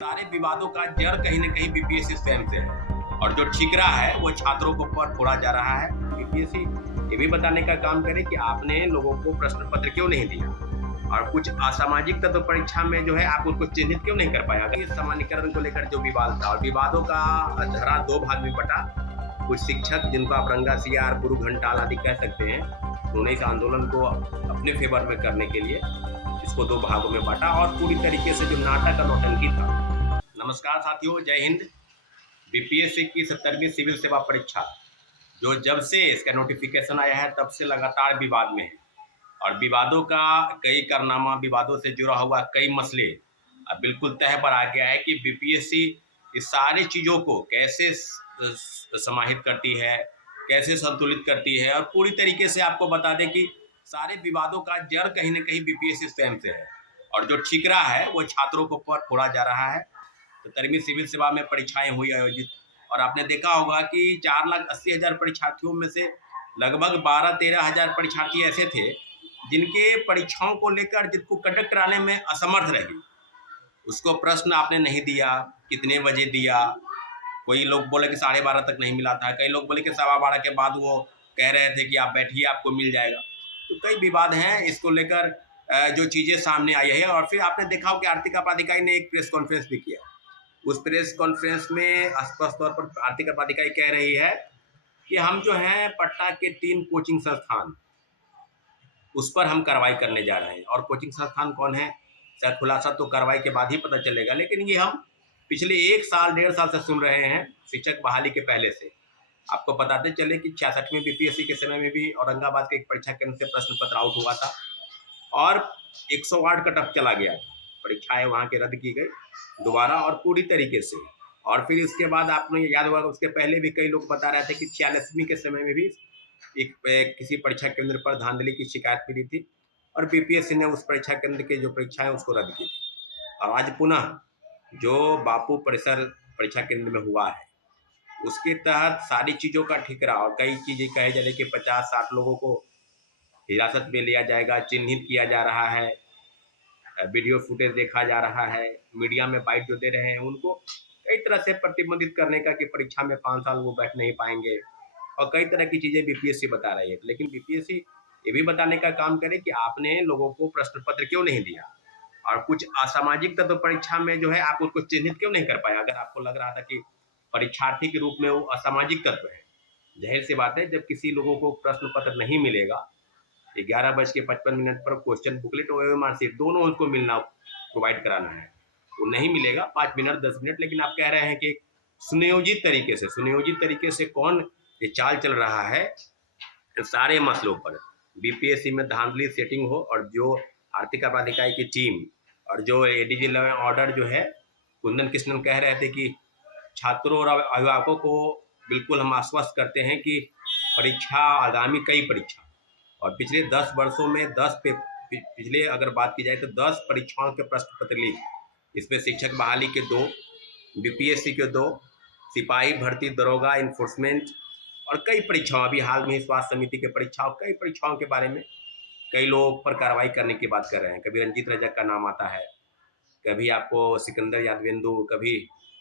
सारे विवादों का जड़ कहीं न कहीं बीपीएससी स्वयं से है और जो ठिकरा है वो छात्रों को ऊपर फोड़ा जा रहा है। बीपीएससी ये भी बताने का काम करे कि आपने लोगों को प्रश्न पत्र क्यों नहीं दिया और कुछ असामाजिक तत्व परीक्षा में जो है आप उसको चिन्हित क्यों नहीं कर पाया। इस सामान्यीकरण को लेकर जो विवाद था और विवादों का धरा दो भाग में बटा। कुछ शिक्षक जिनको आप रंगा सियार गुरु घंटाल आदि कह सकते हैं, उन्होंने इस आंदोलन को अपने फेवर में करने के लिए इसको दो भागों में बांटा और पूरी तरीके से जो नाटक और नौटंकी था। नमस्कार साथियों, जय हिंद। बीपीएससी की 70वीं सिविल सेवा परीक्षा जो जब से इसका नोटिफिकेशन आया है तब से लगातार विवाद में है और विवादों का कई कारनामा, विवादों से जुड़ा हुआ कई मसले अब बिल्कुल तह पर आ गया है कि बीपीएससी इस सारी चीज़ों को कैसे समाहित करती है, कैसे संतुलित करती है। और पूरी तरीके से आपको बता दें कि सारे विवादों का जड़ कहीं न कहीं बीपीएससी स्वयं से है और जो ठिकरा है वो छात्रों को ऊपर फोड़ा जा रहा है। 70वीं सिविल सेवा में परीक्षाएं हुई आयोजित और आपने देखा होगा कि 4,80,000 परीक्षार्थियों में से लगभग 12-13 हज़ार परीक्षार्थी ऐसे थे जिनके परीक्षाओं को लेकर जिनको कंडक्ट कराने में असमर्थ रही। उसको प्रश्न आपने नहीं दिया, कितने बजे दिया, कोई लोग बोले कि 12:30 तक नहीं मिला था, कई लोग बोले कि 12:15 के बाद वो कह रहे थे कि आप बैठिए आपको मिल जाएगा। तो कई विवाद हैं इसको लेकर जो चीज़ें सामने आई है। और फिर आपने देखा हो कि आर्थिक अपराधिकारी ने एक प्रेस कॉन्फ्रेंस भी किया। उस प्रेस कॉन्फ्रेंस में स्पष्ट तौर पर आर्थिक अपराधिकारी कह रही है कि हम जो है पटना के 3 कोचिंग संस्थान उस पर हम कार्रवाई करने जा रहे हैं। और कोचिंग संस्थान कौन है, शायद खुलासा तो कार्रवाई के बाद ही पता चलेगा, लेकिन ये हम पिछले 1 साल 1.5 साल से सुन रहे हैं शिक्षक बहाली के पहले से। आपको बताते चले कि 66वें बीपीएससी के समय में भी औरंगाबाद के एक परीक्षा केंद्र से प्रश्न पत्र आउट हुआ था और 108 कट ऑफ चला गया। परीक्षाएं वहाँ के रद्द की गई दोबारा और पूरी तरीके से। और फिर उसके बाद आपने याद होगा उसके पहले भी कई लोग बता रहे थे कि 46वीं के समय में भी एक किसी परीक्षा केंद्र पर धांधली की शिकायत मिली थी और बीपीएससी ने उस परीक्षा केंद्र की जो परीक्षाएं उसको रद्द की थी। और आज पुनः जो बापू परिसर परीक्षा केंद्र में हुआ है उसके तहत सारी चीज़ों का ठिकरा और कई चीज़ें कहे जा रही कि 50-60 लोगों को हिरासत में लिया जाएगा, चिन्हित किया जा रहा है, वीडियो फुटेज देखा जा रहा है, मीडिया में बाइट जो दे रहे हैं उनको कई तरह से प्रतिबंधित करने का कि परीक्षा में 5 साल वो बैठ नहीं पाएंगे और कई तरह की चीज़ें बीपीएससी बता रही है। लेकिन बीपीएससी ये भी बताने का काम करे कि आपने लोगों को प्रश्न पत्र क्यों नहीं दिया और कुछ असामाजिक तत्व परीक्षा में जो है आप उसको चिन्हित क्यों नहीं कर पाया। अगर आपको लग रहा था कि परीक्षार्थी के रूप में वो असामाजिक तत्व है, जाहिर सी बात है जब किसी लोगों को प्रश्न पत्र नहीं मिलेगा 11:55 पर क्वेश्चन बुकलेट और ओएमआर शीट दोनों उसको मिलना प्रोवाइड कराना है, वो नहीं मिलेगा 5 मिनट 10 मिनट। लेकिन आप कह रहे हैं कि सुनियोजित तरीके से कौन ये चाल चल रहा है सारे मसलों पर बीपीएससी में धांधली सेटिंग हो। और जो आर्थिक अपराधिकारी की टीम और जो एडीजी लॉ एंड ऑर्डर जो है कुंदन कृष्णन कह रहे थे कि छात्रों और अभिभावकों को बिल्कुल हम आश्वस्त करते हैं कि परीक्षा आगामी कई परीक्षा और पिछले 10 वर्षों में पिछले अगर बात की जाए तो 10 परीक्षाओं के प्रश्न पत्र लीक, इसमें शिक्षक बहाली के 2, बीपीएससी के 2, सिपाही भर्ती, दरोगा, इन्फोर्समेंट और कई परीक्षाओं, अभी हाल में ही स्वास्थ्य समिति के परीक्षाओं कई परीक्षाओं के बारे में कई लोग पर कार्रवाई करने की बात कर रहे हैं। कभी रंजीत रजक का नाम आता है, कभी आपको सिकंदर यादवेंदु, कभी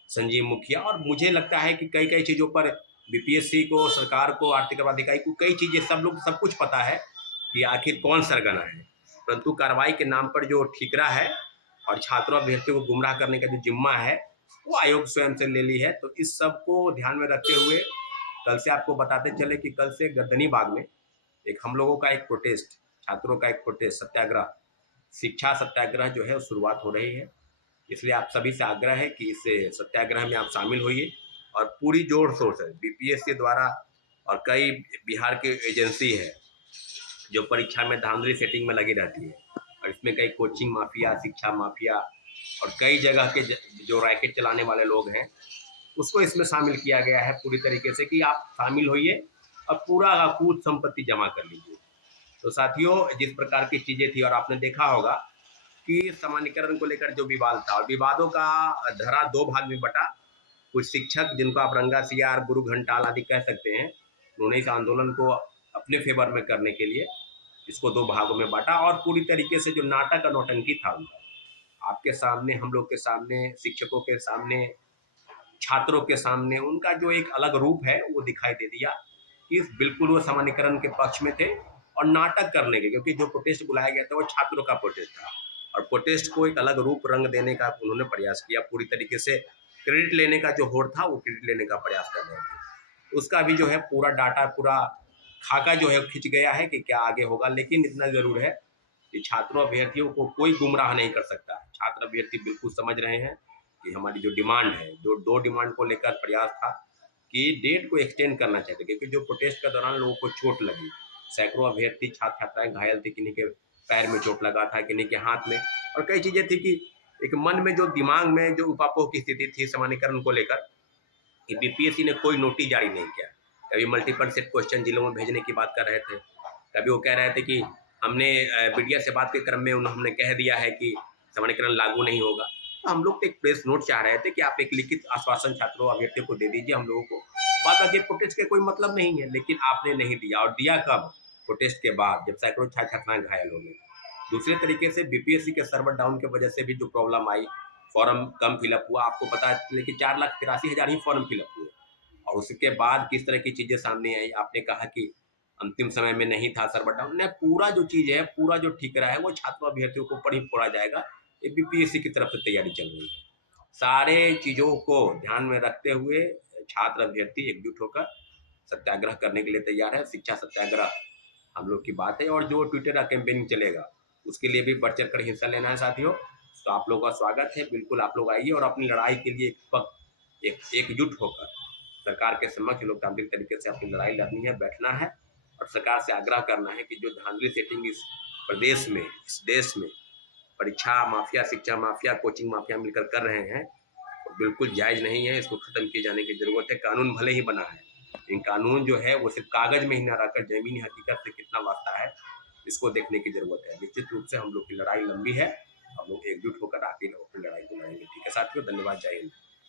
संजीव मुखिया। और मुझे लगता है कि कई चीज़ों पर बीपीएससी को, सरकार को, आर्थिक अपराधिकारी को कई चीज़ें सब कुछ पता है कि आखिर कौन सरगना है, परंतु कार्रवाई के नाम पर जो ठिकरा है और छात्रों अभ्यर्थियों को गुमराह करने का जो जिम्मा है वो आयोग स्वयं से ले ली है। तो इस सब को ध्यान में रखते हुए कल से आपको बताते चले कि कल से गर्दनी बाग में एक हम लोगों का एक प्रोटेस्ट, छात्रों का एक प्रोटेस्ट सत्याग्रह, शिक्षा सत्याग्रह जो है शुरुआत हो रही है। इसलिए आप सभी से आग्रह है कि इस सत्याग्रह में आप शामिल होइए और पूरी जोर शोर से बीपीएससी द्वारा और कई बिहार की एजेंसी है जो परीक्षा में धांधली सेटिंग में लगी रहती है और इसमें कई कोचिंग माफिया, शिक्षा माफिया और कई जगह के जो रैकेट चलाने वाले लोग हैं उसको इसमें शामिल किया गया है पूरी तरीके से कि आप शामिल होइए और पूरा अकूत संपत्ति जमा कर लीजिए। तो साथियों, जिस प्रकार की चीज़ें थी और आपने देखा होगा कि सामान्यीकरण को लेकर जो विवाद था और विवादों का धरा दो भाग में बटा। कुछ शिक्षक जिनको आप रंगा सियार गुरु घंटाल आदि कह सकते हैं, उन्होंने इस आंदोलन को अपने फेवर में करने के लिए इसको दो भागों में बांटा और पूरी तरीके से जो नाटक और नौटंकी था उनका आपके सामने, हम लोग के सामने, शिक्षकों के सामने, छात्रों के सामने उनका जो एक अलग रूप है वो दिखाई दे दिया कि बिल्कुल वो सामान्यीकरण के पक्ष में थे और नाटक करने के, क्योंकि जो प्रोटेस्ट बुलाया गया था वो छात्रों का प्रोटेस्ट था और प्रोटेस्ट को एक अलग रूप रंग देने का उन्होंने प्रयास किया। पूरी तरीके से क्रेडिट लेने का जो होड़ था वो क्रेडिट लेने का प्रयास कर रहे थे। उसका भी जो है पूरा डाटा, पूरा खाका जो है खिंच गया है कि क्या आगे होगा। लेकिन इतना जरूर है कि छात्रों अभ्यर्थियों को कोई गुमराह नहीं कर सकता। छात्र अभ्यर्थी बिल्कुल समझ रहे हैं कि हमारी जो डिमांड है, जो 2 डिमांड को लेकर प्रयास था कि डेट को एक्सटेंड करना चाहते, क्योंकि जो प्रोटेस्ट के दौरान लोगों को चोट लगी, सैकड़ों अभ्यर्थी छात्र छात्राएं घायल थे, किन्हीं के पैर में चोट लगा था, किन्हीं के हाथ में, और कई चीजें थी कि एक मन में जो दिमाग में जो उपापोह की स्थिति थी सामान्यकरण को लेकर कि बीपीएससी ने कोई नोटिस जारी नहीं किया। कभी मल्टीपल सेट क्वेश्चन जिलों में भेजने की बात कर रहे थे, कभी वो कह रहे थे कि हमने मीडिया से बात के क्रम में उन्होंने कह दिया है कि सामान्यकरण लागू नहीं होगा। तो हम लोग तो एक प्रेस नोट चाह रहे थे कि आप एक लिखित आश्वासन छात्रों अभ्यर्थियों को दे दीजिए, हम लोगों को बात बाकी प्रोटेस्ट के कोई मतलब नहीं है। लेकिन आपने नहीं दिया, और दिया कब? प्रोटेस्ट के बाद, जब सैकड़ों छात्र छात्राएं घायल हो गए। दूसरे तरीके से बीपीएससी के सर्वर डाउन की वजह से भी जो प्रॉब्लम आई, फॉर्म कम फिलअप हुआ, आपको पता है, लेकिन 4,83,000 ही फॉर्म फिलअप हुए। और उसके बाद किस तरह की चीजें सामने आई, आपने कहा कि अंतिम समय में नहीं था सर्वर डाउन, ने पूरा जो चीज है, पूरा जो ठिकरा है वो छात्र अभ्यर्थियों को ऊपर ही फोड़ा जाएगा। ये बीपीएससी की तरफ से तैयारी चल रही है। सारे चीजों को ध्यान में रखते हुए छात्र अभ्यर्थी एकजुट होकर सत्याग्रह करने के लिए तैयार है। शिक्षा सत्याग्रह हम लोग की बात है, और जो ट्विटर का कैंपेनिंग चलेगा उसके लिए भी बढ़ चढ़ कर हिस्सा लेना है साथियों। तो आप लोगों का स्वागत है, बिल्कुल आप लोग आइए और अपनी लड़ाई के लिए एकजुट होकर सरकार के समक्ष लोकतांत्रिक तरीके से अपनी लड़ाई लड़नी है, बैठना है और सरकार से आग्रह करना है कि जो धांधली सेटिंग इस प्रदेश में, इस देश में परीक्षा माफिया, शिक्षा माफिया, कोचिंग माफिया मिलकर कर रहे हैं, तो बिल्कुल जायज नहीं है। इसको खत्म किए जाने की जरूरत है। कानून भले ही बना है, लेकिन कानून जो है वो सिर्फ कागज में ही न रहकर जमीनी हकीकत से कितना वास्ता है, इसको देखने की जरूरत है। निश्चित रूप से हम लोग की लड़ाई लंबी है, हम लोग एकजुट होकर आगे अपनी लड़ाई को लड़ेंगे। ठीक है साथियों, धन्यवाद, जय हिंद।